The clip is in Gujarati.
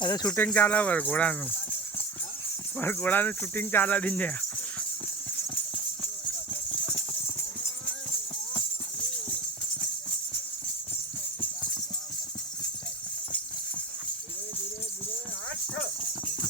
અરે શૂટિંગ ચાલે વરઘોડાનું વરઘોડાનું શૂટિંગ ચાલે દિને Good.